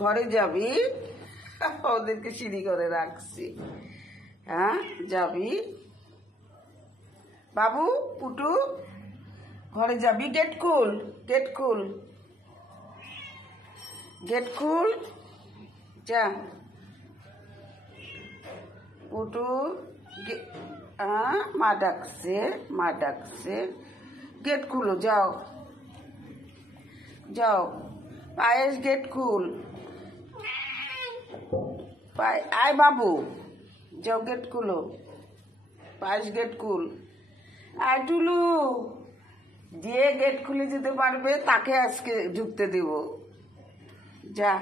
ঘরে যাবি? ওদেরকে সিঁড়ি করে রাখছি। হ্যাঁ যাবি বাবু? পুটু ঘরে যাবি? গেট খুল, গেট খুল, গেট খুল, যা পুটু। মা ডাকছে, মা ডাকছে, গেট খুলো, যাও যাও। পায়েস গেট খুল, আয় বাবু, যাও গেট খুলো। পায়েস গেট খুল। আয় টুলু, যে গেট খুলে যেতে পারবে তাকে আজকে ঢুকতে দেব। যা,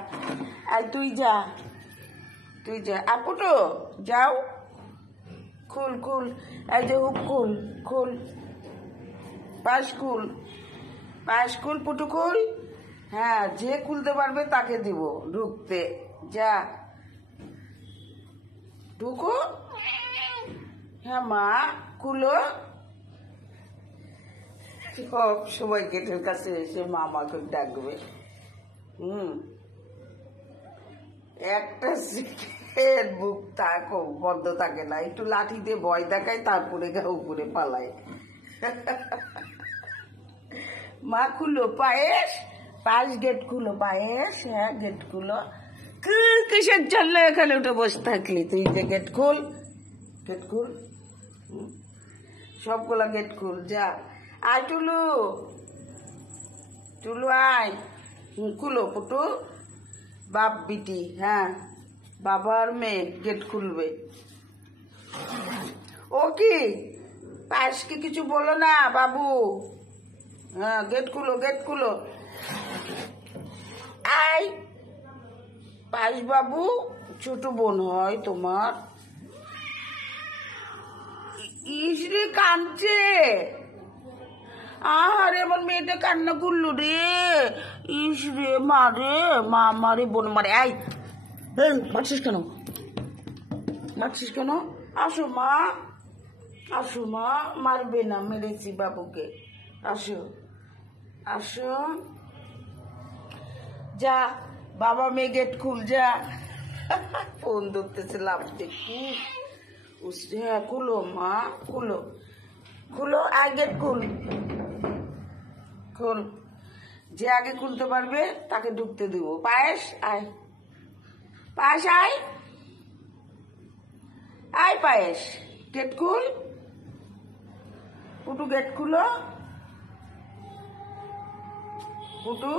আয় তুই যা, তুই যা। আপুটো যাও, খুল খুল, এই যে হুক খুল, খুল পায়েস খুল, পায়েস খুল, পুটু খুল। হ্যাঁ, যে খুলতে পারবে তাকে দিব ঢুকতে। যা ঢুকো। হ্যাঁ মা, খুলো। সব সবাই গেটের কাছে এসে মা আমাকে ডাকবে। একটা সেকেন্ড বুক থাকো বন্ধ থাকে না, একটু লাঠি দিয়ে ভয় দেখায়, তারপরে উপরে পালায়। মা খুলো পায়েস, পায়েস গেট খুলো, পায়েস। হ্যাঁ গেট খুলো। কিসের জন্য এখানে উঠে বসে থাকলি তুই? যে গেট খুল, গেট খুল, সবগুলা গেট খুল, যা। আয় টুলু, টুলু আয়, খুলো পুটু। বাপ বিটি, হ্যাঁ বাবার মেয়ে গেট খুলবে। ও কি পায়েসকে কিছু বলো না বাবু? হ্যাঁ গেট খুলো, গেট খুলো। আয় পায়েস বাবু, ছোট বোন হয় তোমার। ইসরে কাঁদছে। আরে আমার মেয়েটা কান্না করলো রে। ইসরে মা রে, মা মারে, বোন মারে। আই মারছিস কেন, মারছিস কেন? আসো মা, আসো মা, মারবে না, মেরেছি বাবুকে। আসো আসো, যা বাবা মেয়ে গেট খুল, যা। ফোন ধরতেছে লাভ দেখি। হ্যাঁ খুলো মা, খুলো খুলো, আয় গেট খুল, খুল। যে আগে খুলতে পারবে তাকে ঢুকতে দিব। পায়েস আয়, পায়েস আয়, আয় পায়েস, গেট খুল। পুটু গেট খুলো, পুটু।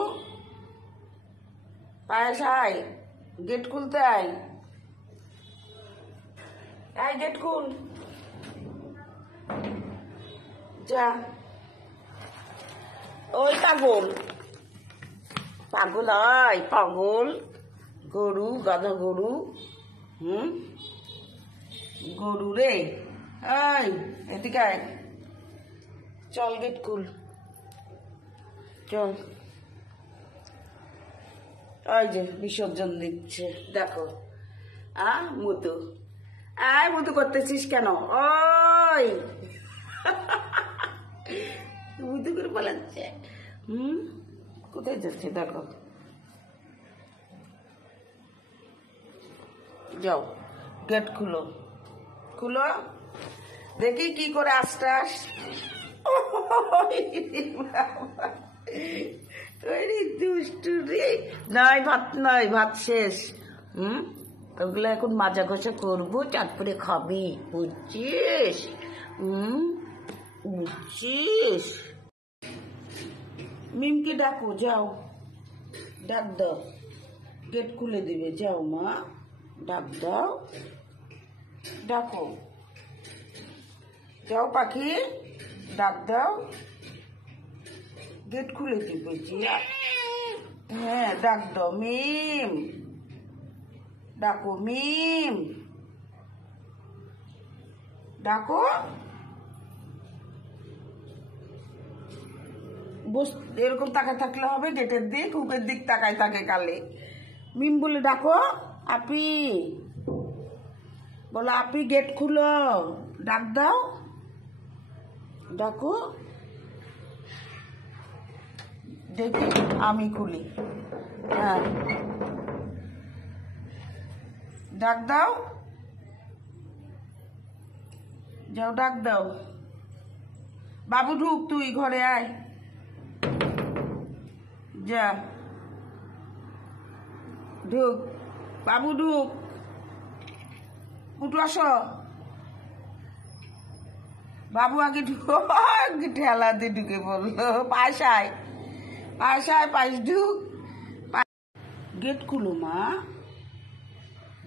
পায়েস আয়, গেট খুলতে আয়, আয় গেট খুল, যা। ওই পাগল, পাগল আয়, পাগল গরু, গাধা গরু। গরু রে, আয় এদিকে আয়, চল গেট খুল, চল। ওই যে বিসর্জন দিচ্ছে দেখো। মুতু, আয় মুতু করতেছিস কেন? ওই মুতু করে পালাচ্ছে। কোথায় যাচ্ছে দেখো। যাও গেট খুলো, খুলো দেখি কি করে আস্তাস। দুষ্টু রে। নয় ভাত, নয় ভাত শেষ। ওগুলো এখন মাজা ঘষা করবো, তারপরে খাবি, বুঝছিস? বুঝছিস? মিমকে ডাকো, যাও ডাক দাও, গেট খুলে দিবে। যাও মা, ডাক দাও, ডাকো, যাও পাখি, ডাক দাও, গেট খুলে দিবে। জিয়া, হ্যাঁ ডাক দাও, মিম ডাকো, মিম ডাকো। বস, এরকম তাকায় থাকলে হবে? গেটের দিক, হুকের দিক তাকায় থাকে কালে। মিম বলে ডাকো। আপি বলো, আপি গেট খুলো, ডাক দাও, ডাকো। দেখি আমি খুলি। হ্যাঁ ডাক দাও, যাও ডাক দাও। বাবু ঢুক, তুই ঘরে আয়, যা ঢুক, বাবু ঢুক, উঠু আসো। বাবু আগে ঠেলা দিয়ে ঢুকে বললো পাশ আয়, পাশ আয়, পাশ ঢুক। গেট খুলো মা,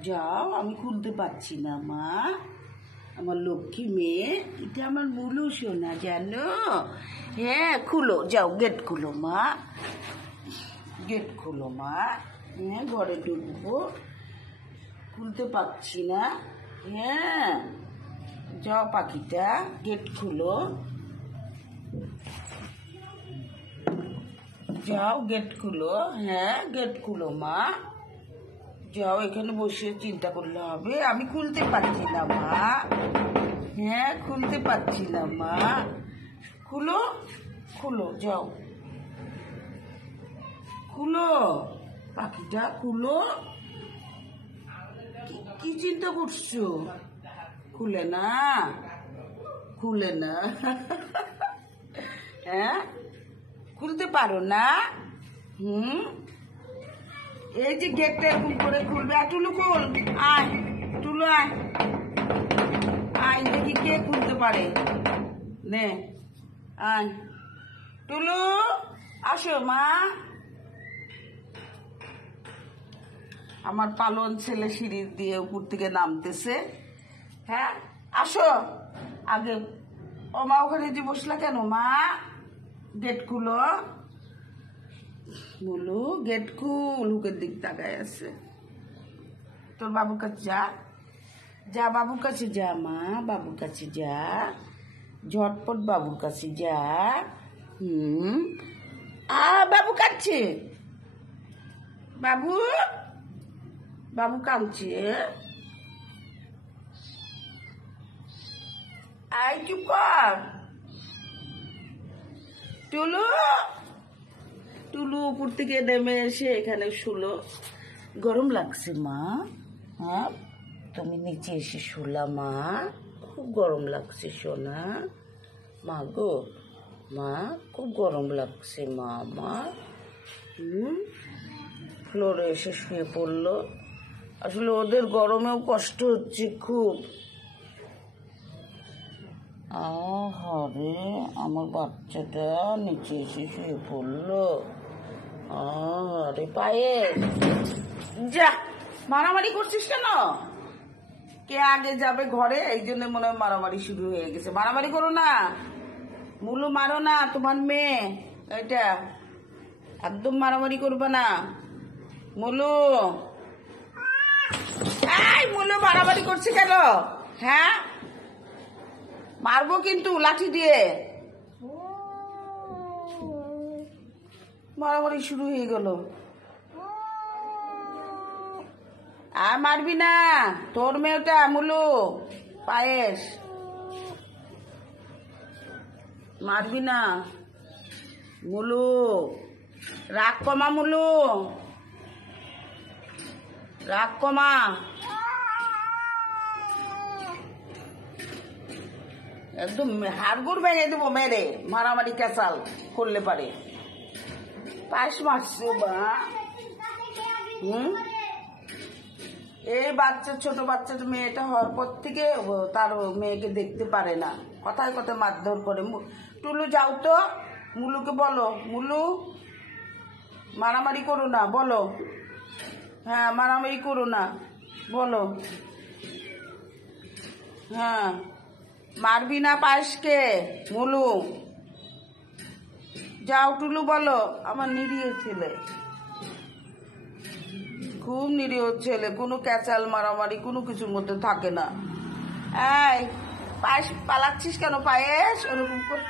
যাও, আমি খুলতে পারছি না মা, আমার লক্ষ্মী মেয়ে, এটা আমার মুলু সোনা জানো। হ্যাঁ খুলো, যাও গেট খুলো মা, গেট খুলো মা। হ্যাঁ ঘরে ঢুকবো, খুলতে পারছি না। হ্যাঁ যাও পাখিটা, গেট খুলো, যাও গেট খুলো। হ্যাঁ গেট খুলো মা, যাও, এখানে বসে চিন্তা করলে হবে, আমি খুলতে পারছি না মা। হ্যাঁ খুলতে পারছি না মা, খুলো, খুলো, যাও খুলো, পাখিটা খুলো। কি চিন্তা করছো? খুলে না, খুলে না। হ্যাঁ খুলতে পারো না? এই যে গেটটা এরকম করে খুলবে। আর টুলু খোল, আয় টুলু, আয় আয়, দেখি কে খুলতে পারে। নে আয় টুলু, আসো মা। আমার পালন ছেলে সিঁড়ি দিয়ে উপর থেকে নামতেছে। হ্যাঁ আসো আগে। ও মা, ওখানে যে বসলা কেন মা? গেট খুলো, বলু গেট খুল, হুকের দিক তাকায় আছে। তোর বাবুর কাছে যা, যা বাবুর কাছে যা মা, বাবুর কাছে যা, ঝটপট বাবুর কাছে যা। বাবু কাঁদছে, বাবু, বাবু কাঁদছে। আই চুপ কর টুলু। টুলু উপর থেকে নেমে এসে এখানে শুলো। গরম লাগছে মা? হ্যাঁ তুমি নিচে এসে শুলা মা? খুব গরম লাগছে সোনা। মা গো, মা খুব গরম লাগছে মা আমার। ফ্লোরে এসে শুয়ে পড়লো। আসলে ওদের গরমেও কষ্ট হচ্ছে খুব। আরে আমার বাচ্চাটা নিচে এসে শুয়ে পড়লো। আরে পায়ে যা, মারামারি করছিস কেন? কে আগে যাবে ঘরে, এই জন্য মনে হয় মারামারি শুরু হয়ে গেছে। মারামারি করো না মুলু, মারো না, তোমার মেয়ে এটা, একদম মারামারি করবে না মুলু। এই মুলু মারামারি করছে কেন? হ্যাঁ মারবো কিন্তু লাঠি দিয়ে। মারামারি শুরু হয়ে গেল। আর মারবি না, তোর মেয়েটা মুলু পায়েস, মারবি না মুলু, রাগ কমা মুলু, রাগ কমা। একদম হাড়গুড় ভেঙে দেবো মেরে, মারামারি ক্যাসাল করলে পারে। পায়েস মারছে বা। এই বাচ্চা, ছোট বাচ্চা মেয়েটা হওয়ার পর থেকে তার মেয়েকে দেখতে পারে না, কথায় কথায় মারধর করে। টুলু যাও তো, মুলুকে বলো, মুলু মারামারি করো না বলো। হ্যাঁ মারামারি করো না বলো। হ্যাঁ মারবি না পায়েসকে মুলু, যাও টুলু বলো। আমার নিরীহ ছেলে, খুব নিরীহ ছেলে, কোনো ক্যাচাল মারামারি কোনো কিছুর মধ্যে থাকে না। এই পায়েস পালাচ্ছিস কেন? পায়েস ওরকম করে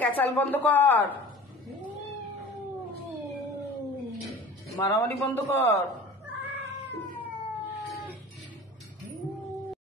ক্যাচাল বন্ধ কর, মারামারি বন্ধ কর।